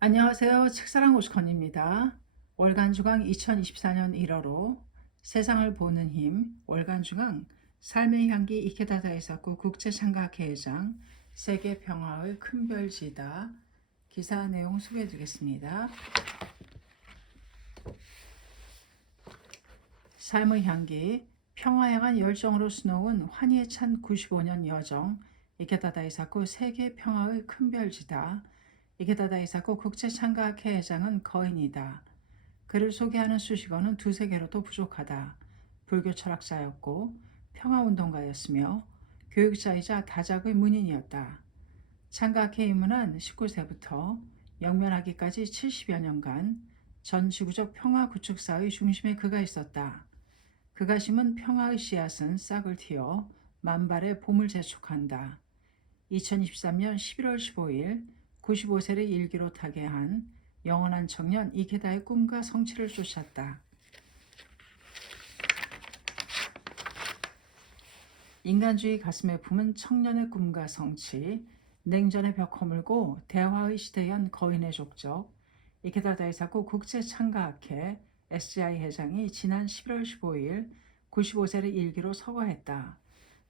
안녕하세요. 책사랑 오스컨입니다. 월간주간 2024년 1월호 세상을 보는 힘 월간주간 삶의 향기 이케다다 이사쿠 국제창가회장 세계 평화의 큰별지다 기사 내용 소개해드리겠습니다. 삶의 향기 평화에 향한 열정으로 수놓은 환희에 찬 95년 여정 이케다다 이사쿠 세계 평화의 큰별지다. 이케다다 이사쿠 국제창가회 회장은 거인이다. 그를 소개하는 수식어는 두세 개로도 부족하다. 불교 철학자였고 평화운동가였으며 교육자이자 다작의 문인이었다. 창가학회에 입문한 19세부터 영면하기까지 70여 년간 전 지구적 평화 구축사의 중심에 그가 있었다. 그가 심은 평화의 씨앗은 싹을 틔어 만발의 봄을 재촉한다. 2023년 11월 15일 95세를 일기로 타계한 영원한 청년 이케다의 꿈과 성취를 쫓았다. 인간주의 가슴에 품은 청년의 꿈과 성취, 냉전의 벽 허물고 대화의 시대에 한 거인의 족적, 이케다 다이사쿠 국제창가학회 SGI 회장이 지난 11월 15일 95세를 일기로 서거했다.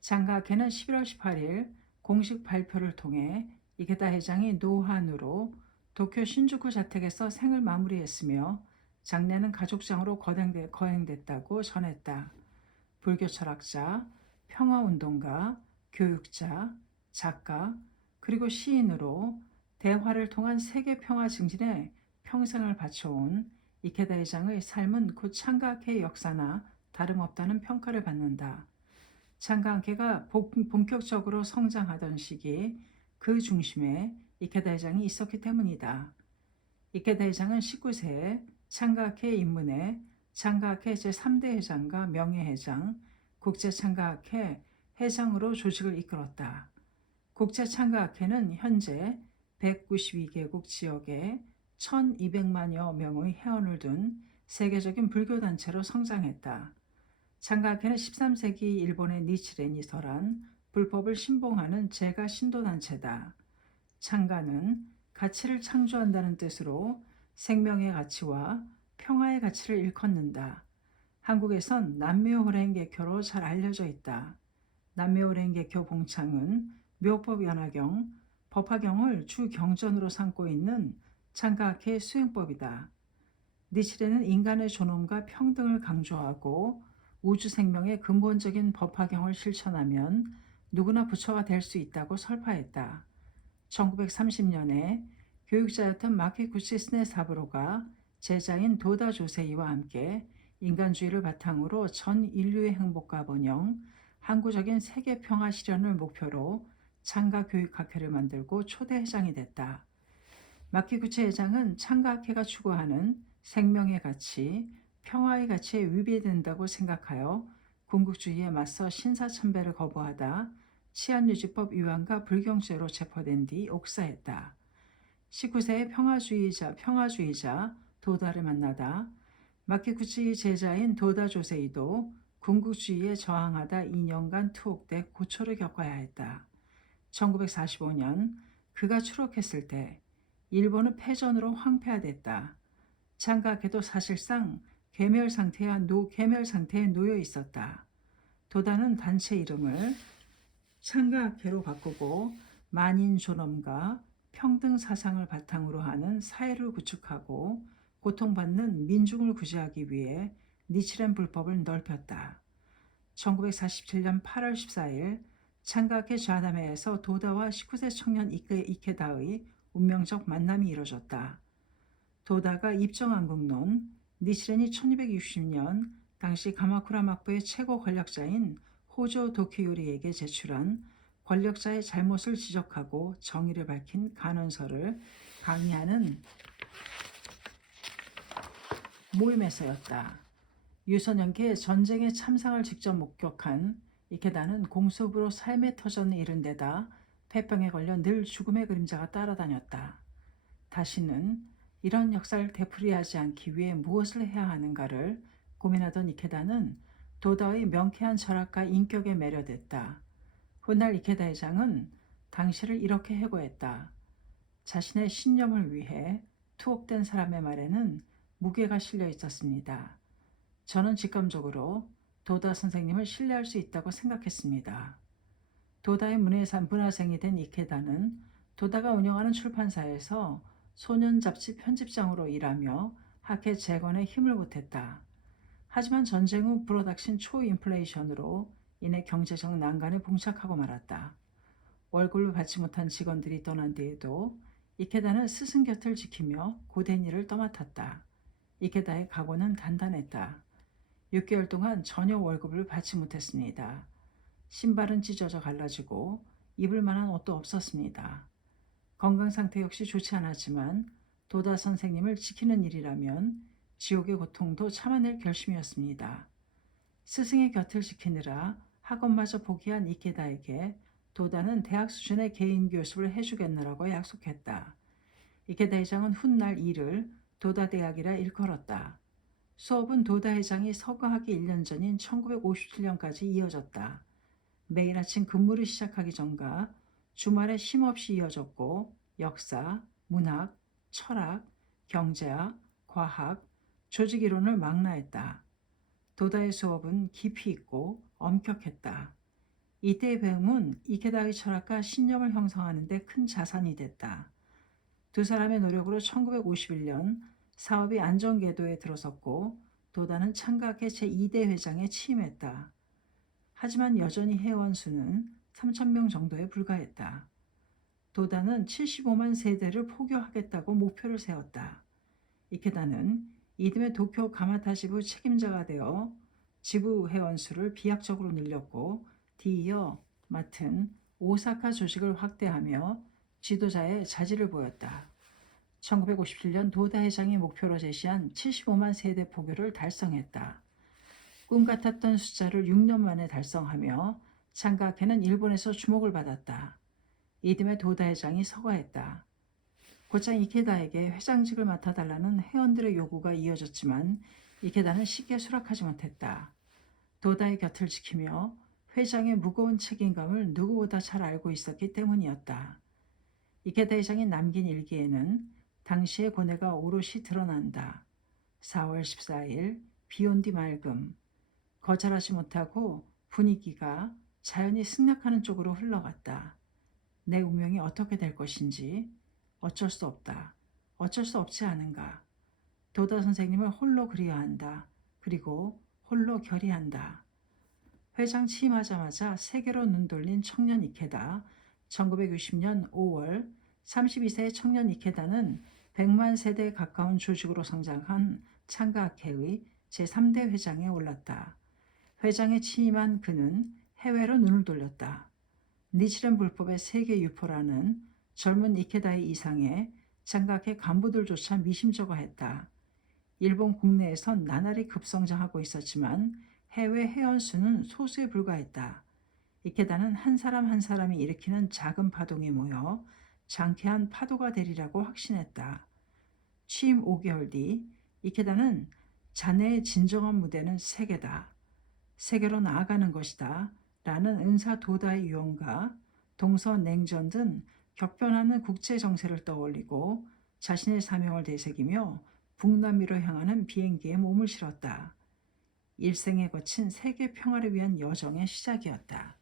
창가학회는 11월 18일 공식 발표를 통해 이케다 회장이 노환으로 도쿄 신주쿠 자택에서 생을 마무리했으며 장례는 가족장으로 거행됐다고 전했다. 불교 철학자, 평화운동가, 교육자, 작가, 그리고 시인으로 대화를 통한 세계 평화 증진에 평생을 바쳐온 이케다 회장의 삶은 곧 창가학회의 역사나 다름없다는 평가를 받는다. 창가학회가 본격적으로 성장하던 시기 그 중심에 이케다 회장이 있었기 때문이다. 이케다 회장은 19세에 창가학회에 입문해 창가학회 제3대 회장과 명예회장, 국제창가학회 회장으로 조직을 이끌었다. 국제창가학회는 현재 192개국 지역에 1200만여 명의 회원을 둔 세계적인 불교단체로 성장했다. 창가학회는 13세기 일본의 니치렌이 설한 불법을 신봉하는 제가 신도단체다. 창가는 가치를 창조한다는 뜻으로 생명의 가치와 평화의 가치를 일컫는다. 한국에선 남묘호랭개교로 잘 알려져 있다. 남묘호랭개교 봉창은 묘법연화경, 법화경을 주 경전으로 삼고 있는 창가학회 수행법이다. 니치레는 인간의 존엄과 평등을 강조하고 우주 생명의 근본적인 법화경을 실천하면 누구나 부처가 될 수 있다고 설파했다. 1930년에 교육자였던 마키구치 스네사브로가 제자인 도다 조세이와 함께 인간주의를 바탕으로 전 인류의 행복과 번영, 항구적인 세계 평화 실현을 목표로 창가 교육학회를 만들고 초대 회장이 됐다. 마키구치 회장은 창가학회가 추구하는 생명의 가치, 평화의 가치에 위배된다고 생각하여 군국주의에 맞서 신사참배를 거부하다 치안유지법 위반과 불경죄로 체포된 뒤 옥사했다. 19세의 평화주의자 도다를 만나다 마키구치 제자인 도다 조세이도 군국주의에 저항하다 2년간 투옥돼 고초를 겪어야 했다. 1945년 그가 추록했을 때 일본은 패전으로 황폐화됐다. 창가학회도 사실상 괴멸 상태에 놓여 있었다. 도다는 단체 이름을 창가학회로 바꾸고 만인 존엄과 평등 사상을 바탕으로 하는 사회를 구축하고 고통받는 민중을 구제하기 위해 니치렌 불법을 넓혔다. 1947년 8월 14일 창가학회 좌담회에서 도다와 19세 청년 이케다의 운명적 만남이 이뤄졌다. 도다가 입정한국론, 니치렌이 1260년 당시 가마쿠라 막부의 최고 권력자인 호조 도키요리에게 제출한 권력자의 잘못을 지적하고 정의를 밝힌 간언서를 강의하는 모임에서였다. 유소년기에 전쟁의 참상을 직접 목격한 이케다는 공습으로 삶의 터전을 잃은 데다 폐병에 걸려 늘 죽음의 그림자가 따라다녔다. 다시는 이런 역사를 되풀이하지 않기 위해 무엇을 해야 하는가를 고민하던 이케다는 도다의 명쾌한 철학과 인격에 매료됐다. 훗날 이케다 회장은 당시를 이렇게 해고했다. 자신의 신념을 위해 투옥된 사람의 말에는 무게가 실려 있었습니다. 저는 직감적으로 도다 선생님을 신뢰할 수 있다고 생각했습니다. 도다의 문화생이 된 이케다는 도다가 운영하는 출판사에서 소년 잡지 편집장으로 일하며 학회 재건에 힘을 보탰다. 하지만 전쟁 후 프로덕션 초인플레이션으로 인해 경제적 난관에 봉착하고 말았다. 월급을 받지 못한 직원들이 떠난 뒤에도 이케다는 스승 곁을 지키며 고된 일을 떠맡았다. 이케다의 각오는 단단했다. 6개월 동안 전혀 월급을 받지 못했습니다. 신발은 찢어져 갈라지고 입을 만한 옷도 없었습니다. 건강 상태 역시 좋지 않았지만 도다 선생님을 지키는 일이라면 지옥의 고통도 참아낼 결심이었습니다. 스승의 곁을 지키느라 학원마저 포기한 이케다에게 도다는 대학 수준의 개인 교습을 해주겠노라고 약속했다. 이케다 회장은 훗날 이를 도다 대학이라 일컬었다. 수업은 도다 회장이 서거하기 1년 전인 1957년까지 이어졌다. 매일 아침 근무를 시작하기 전과 주말에 쉼없이 이어졌고 역사, 문학, 철학, 경제학, 과학, 조직이론을 망라했다. 도다의 수업은 깊이 있고 엄격했다. 이때의 배움은 이케다의 철학과 신념을 형성하는 데 큰 자산이 됐다. 두 사람의 노력으로 1951년 사업이 안정궤도에 들어섰고 도다는 창가학회 제2대 회장에 취임했다. 하지만 여전히 회원 수는 3,000명 정도에 불과했다. 도다는 75만 세대를 포교하겠다고 목표를 세웠다. 이케다는 이듬해 도쿄 가마타 지부 책임자가 되어 지부 회원 수를 비약적으로 늘렸고 뒤이어 맡은 오사카 조직을 확대하며 지도자의 자질을 보였다. 1957년 도다 회장이 목표로 제시한 75만 세대 포교를 달성했다. 꿈 같았던 숫자를 6년 만에 달성하며 창가학회는 일본에서 주목을 받았다. 이듬해 도다 회장이 서거했다. 곧장 이케다에게 회장직을 맡아달라는 회원들의 요구가 이어졌지만 이케다는 쉽게 수락하지 못했다. 도다의 곁을 지키며 회장의 무거운 책임감을 누구보다 잘 알고 있었기 때문이었다. 이케다 회장이 남긴 일기에는 당시의 고뇌가 오롯이 드러난다. 4월 14일 비온 뒤 맑음. 거절하지 못하고 분위기가 자연히 승낙하는 쪽으로 흘러갔다. 내 운명이 어떻게 될 것인지 어쩔 수 없다. 어쩔 수 없지 않은가. 도다 선생님을 홀로 그리워한다. 그리고 홀로 결의한다. 회장 취임하자마자 세계로 눈 돌린 청년 이케다. 1960년 5월 32세의 청년 이케다는 100만 세대에 가까운 조직으로 성장한 창가학회의 제3대 회장에 올랐다. 회장에 취임한 그는 해외로 눈을 돌렸다. 니치렌 불법의 세계 유포라는 젊은 이케다의 이상에 창가학회 간부들조차 미심쩍어했다. 일본 국내에선 나날이 급성장하고 있었지만 해외 회원 수는 소수에 불과했다. 이케다는 한 사람 한 사람이 일으키는 작은 파동이 모여 장쾌한 파도가 되리라고 확신했다. 취임 5개월 뒤 이케다는 자네의 진정한 무대는 세계다. 세계로 나아가는 것이다. 라는 은사 도다의 유언과 동서냉전 등 격변하는 국제 정세를 떠올리고 자신의 사명을 되새기며 북남미로 향하는 비행기에 몸을 실었다. 일생에 거친 세계 평화를 위한 여정의 시작이었다.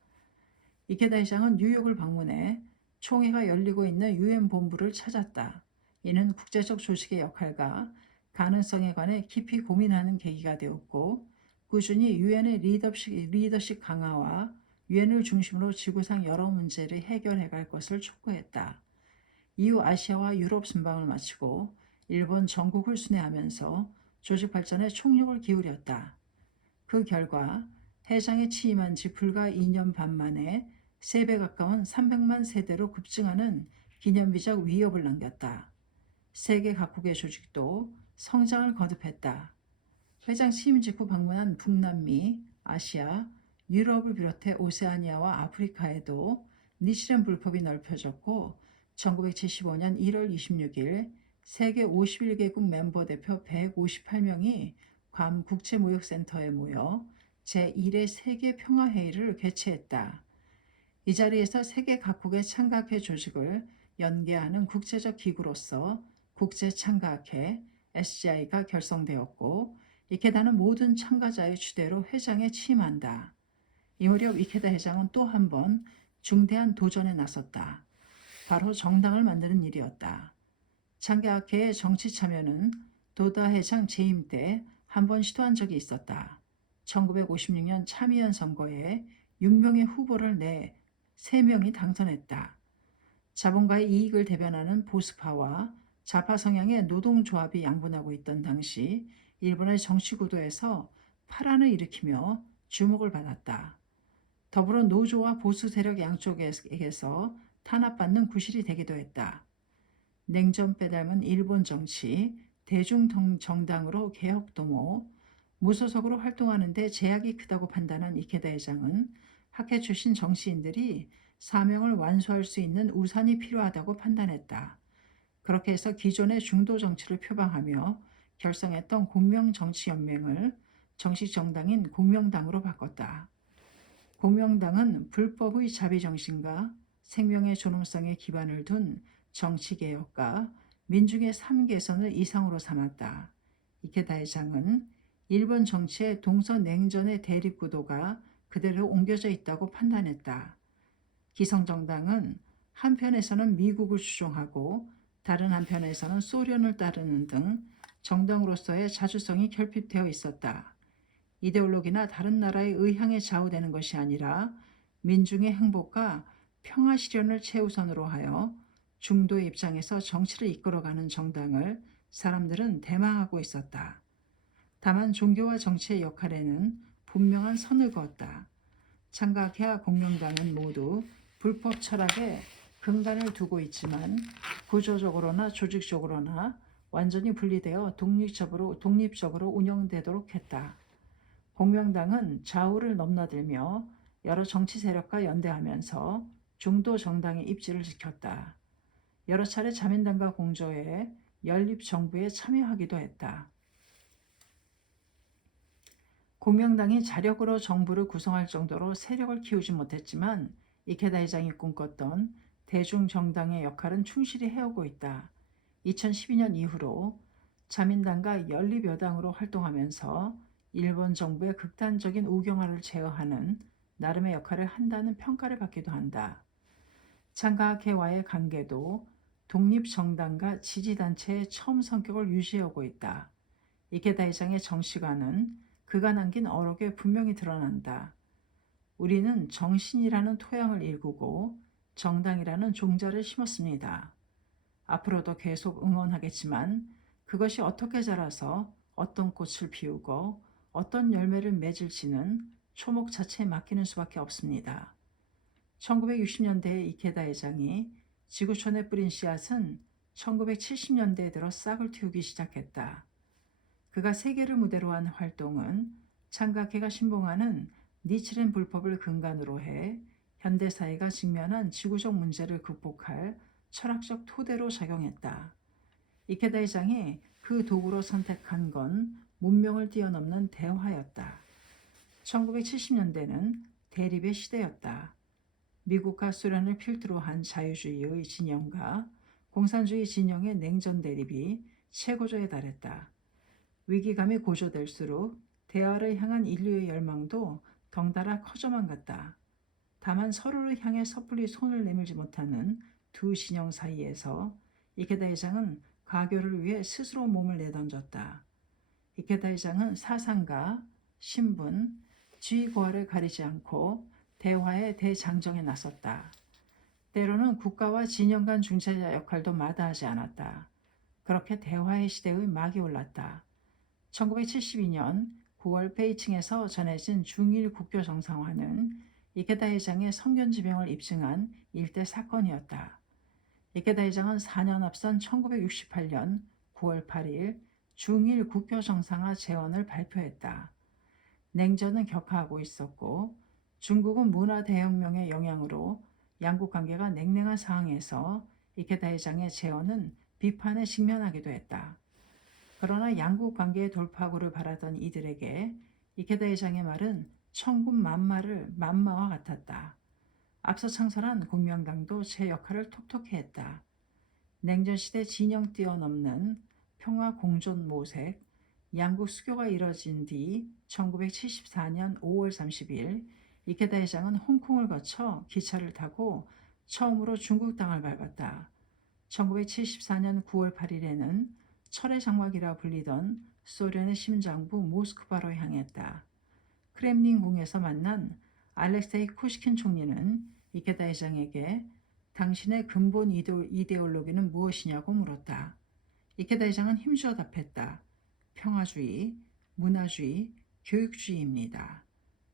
이케다 회장은 뉴욕을 방문해 총회가 열리고 있는 유엔 본부를 찾았다. 이는 국제적 조직의 역할과 가능성에 관해 깊이 고민하는 계기가 되었고 꾸준히 유엔의 리더십 강화와 유엔을 중심으로 지구상 여러 문제를 해결해 갈 것을 촉구했다. 이후 아시아와 유럽 순방을 마치고 일본 전국을 순회하면서 조직 발전에 총력을 기울였다. 그 결과 회장에 취임한 지 불과 2년 반 만에 3배 가까운 300만 세대로 급증하는 기념비적 위협을 남겼다. 세계 각국의 조직도 성장을 거듭했다. 회장 취임 직후 방문한 북남미, 아시아, 유럽을 비롯해 오세아니아와 아프리카에도 니치렌 불법이 넓혀졌고 1975년 1월 26일 세계 51개국 멤버 대표 158명이 괌 국제무역센터에 모여 제1회 세계평화회의를 개최했다. 이 자리에서 세계 각국의 창각회 조직을 연계하는 국제적 기구로서 국제창가학회 SGI가 결성되었고 이케다는 모든 참가자의 주대로 회장에 취임한다. 이 무렵 이케다 회장은 또 한 번 중대한 도전에 나섰다. 바로 정당을 만드는 일이었다. 창가학회의 정치 참여는 도다 회장 재임 때 한 번 시도한 적이 있었다. 1956년 참의원 선거에 6명의 후보를 내 3명이 당선했다. 자본가의 이익을 대변하는 보수파와 좌파 성향의 노동조합이 양분하고 있던 당시 일본의 정치 구도에서 파란을 일으키며 주목을 받았다. 더불어 노조와 보수 세력 양쪽에게서 탄압받는 구실이 되기도 했다. 냉전 빼닮은 일본 정치, 대중정당으로 개혁도모, 무소속으로 활동하는 데 제약이 크다고 판단한 이케다 회장은 학회 출신 정치인들이 사명을 완수할 수 있는 우산이 필요하다고 판단했다. 그렇게 해서 기존의 중도 정치를 표방하며 결성했던 공명정치연맹을 정식 정당인 공명당으로 바꿨다. 공명당은 불법의 자비정신과 생명의 존엄성에 기반을 둔 정치개혁과 민중의 삶 개선을 이상으로 삼았다. 이케다 회장은 일본 정치의 동서냉전의 대립구도가 그대로 옮겨져 있다고 판단했다. 기성정당은 한편에서는 미국을 추종하고 다른 한편에서는 소련을 따르는 등 정당으로서의 자주성이 결핍되어 있었다. 이데올로기나 다른 나라의 의향에 좌우되는 것이 아니라 민중의 행복과 평화 실현을 최우선으로 하여 중도의 입장에서 정치를 이끌어가는 정당을 사람들은 대망하고 있었다. 다만 종교와 정치의 역할에는 분명한 선을 그었다. 창가학회와 공명당은 모두 불법 철학에 근간을 두고 있지만 구조적으로나 조직적으로나 완전히 분리되어 독립적으로 운영되도록 했다. 공명당은 좌우를 넘나들며 여러 정치 세력과 연대하면서 중도 정당의 입지를 지켰다. 여러 차례 자민당과 공조해 연립정부에 참여하기도 했다. 공명당이 자력으로 정부를 구성할 정도로 세력을 키우지 못했지만 이케다 회장이 꿈꿨던 대중정당의 역할은 충실히 해오고 있다. 2012년 이후로 자민당과 연립여당으로 활동하면서 일본 정부의 극단적인 우경화를 제어하는 나름의 역할을 한다는 평가를 받기도 한다. 창가학회와의 관계도 독립정당과 지지단체의 처음 성격을 유지하고 있다. 이케다 회장의 정치관은 그가 남긴 어록에 분명히 드러난다. 우리는 정신이라는 토양을 일구고 정당이라는 종자를 심었습니다. 앞으로도 계속 응원하겠지만 그것이 어떻게 자라서 어떤 꽃을 피우고 어떤 열매를 맺을지는 초목 자체에 맡기는 수밖에 없습니다. 1960년대에 이케다 회장이 지구촌에 뿌린 씨앗은 1970년대에 들어 싹을 틔우기 시작했다. 그가 세계를 무대로 한 활동은 창가학회가 신봉하는 니치렌 불법을 근간으로 해 현대사회가 직면한 지구적 문제를 극복할 철학적 토대로 작용했다. 이케다 회장이 그 도구로 선택한 건 문명을 뛰어넘는 대화였다. 1970년대는 대립의 시대였다. 미국과 소련을 필두로 한 자유주의의 진영과 공산주의 진영의 냉전 대립이 최고조에 달했다. 위기감이 고조될수록 대화를 향한 인류의 열망도 덩달아 커져만 갔다. 다만 서로를 향해 섣불리 손을 내밀지 못하는 두 진영 사이에서 이케다 회장은 가교를 위해 스스로 몸을 내던졌다. 이케다 회장은 사상가, 신분, 지위고하를 가리지 않고 대화의 대장정에 나섰다. 때로는 국가와 진영 간 중재자 역할도 마다하지 않았다. 그렇게 대화의 시대의 막이 올랐다. 1972년 9월 베이징에서 전해진 중일 국교 정상화는 이케다 회장의 성견지명을 입증한 일대 사건이었다. 이케다 회장은 4년 앞선 1968년 9월 8일 중일 국교 정상화 제언을 발표했다. 냉전은 격화하고 있었고 중국은 문화 대혁명의 영향으로 양국 관계가 냉랭한 상황에서 이케다 회장의 제언은 비판에 직면하기도 했다. 그러나 양국 관계의 돌파구를 바라던 이들에게 이케다 회장의 말은 천군만마를 만마와 같았다. 앞서 창설한 공명당도 제 역할을 톡톡히 했다. 냉전시대 진영 뛰어넘는 평화 공존 모색, 양국 수교가 이뤄진 뒤 1974년 5월 30일 이케다 회장은 홍콩을 거쳐 기차를 타고 처음으로 중국 땅을 밟았다. 1974년 9월 8일에는 철의 장막이라 불리던 소련의 심장부 모스크바로 향했다. 크렘린궁에서 만난 알렉세이 코시킨 총리는 이케다 회장에게 당신의 근본 이데올로기는 무엇이냐고 물었다. 이케다 회장은 힘주어 답했다. 평화주의, 문화주의, 교육주의입니다.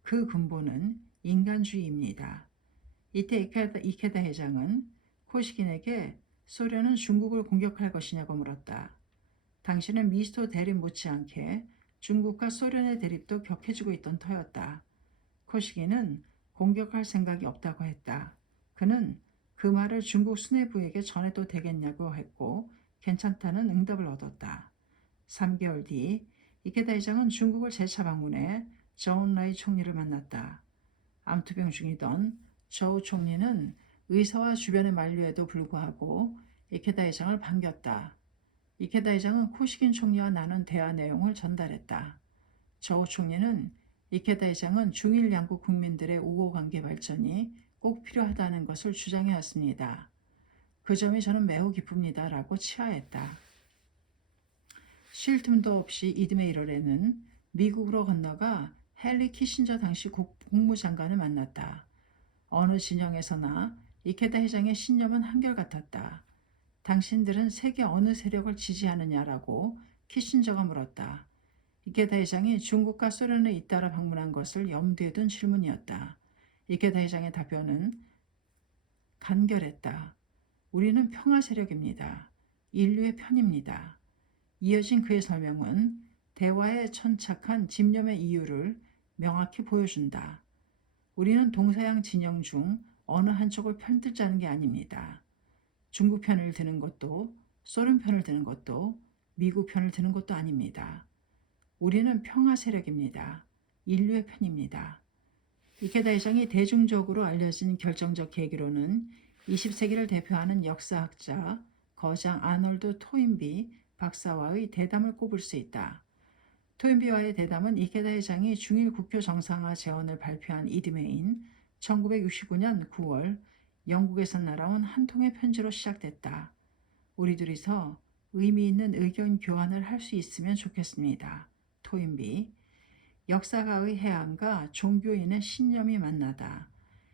그 근본은 인간주의입니다. 이때 이케다 회장은 코시킨에게 소련은 중국을 공격할 것이냐고 물었다. 당신은 미스토 대립 못지않게 중국과 소련의 대립도 격해지고 있던 터였다. 코시기는 공격할 생각이 없다고 했다. 그는 그 말을 중국 수뇌부에게 전해도 되겠냐고 했고 괜찮다는 응답을 얻었다. 3개월 뒤 이케다 회장은 중국을 재차 방문해 저온라이 총리를 만났다. 암투병 중이던 저우 총리는 의사와 주변의 만류에도 불구하고 이케다 회장을 반겼다. 이케다 회장은 코시긴 총리와 나눈 대화 내용을 전달했다. 저우 총리는 이케다 회장은 중일 양국 국민들의 우호관계 발전이 꼭 필요하다는 것을 주장해 왔습니다. 그 점이 저는 매우 기쁩니다. 라고 치하했다. 쉴 틈도 없이 이듬해 1월에는 미국으로 건너가 헨리 키신저 당시 국무장관을 만났다. 어느 진영에서나 이케다 회장의 신념은 한결같았다. 당신들은 세계 어느 세력을 지지하느냐라고 키신저가 물었다. 이케다 회장이 중국과 소련을 잇따라 방문한 것을 염두에 둔 질문이었다. 이케다 회장의 답변은 간결했다. 우리는 평화 세력입니다. 인류의 편입니다. 이어진 그의 설명은 대화에 천착한 집념의 이유를 명확히 보여준다. 우리는 동서양 진영 중 어느 한쪽을 편들자는 게 아닙니다. 중국 편을 드는 것도 소련 편을 드는 것도 미국 편을 드는 것도 아닙니다. 우리는 평화 세력입니다. 인류의 편입니다. 이케다 회장이 대중적으로 알려진 결정적 계기로는 20세기를 대표하는 역사학자 거장 아놀드 토인비 박사와의 대담을 꼽을 수 있다. 토인비와의 대담은 이케다 회장이 중일 국교 정상화 제언을 발표한 이듬해인 1969년 9월 영국에서 날아온 한 통의 편지로 시작됐다. 우리 둘이서 의미 있는 의견 교환을 할 수 있으면 좋겠습니다. 토인비. 역사가의 해안과 종교인의 신념이 만나다.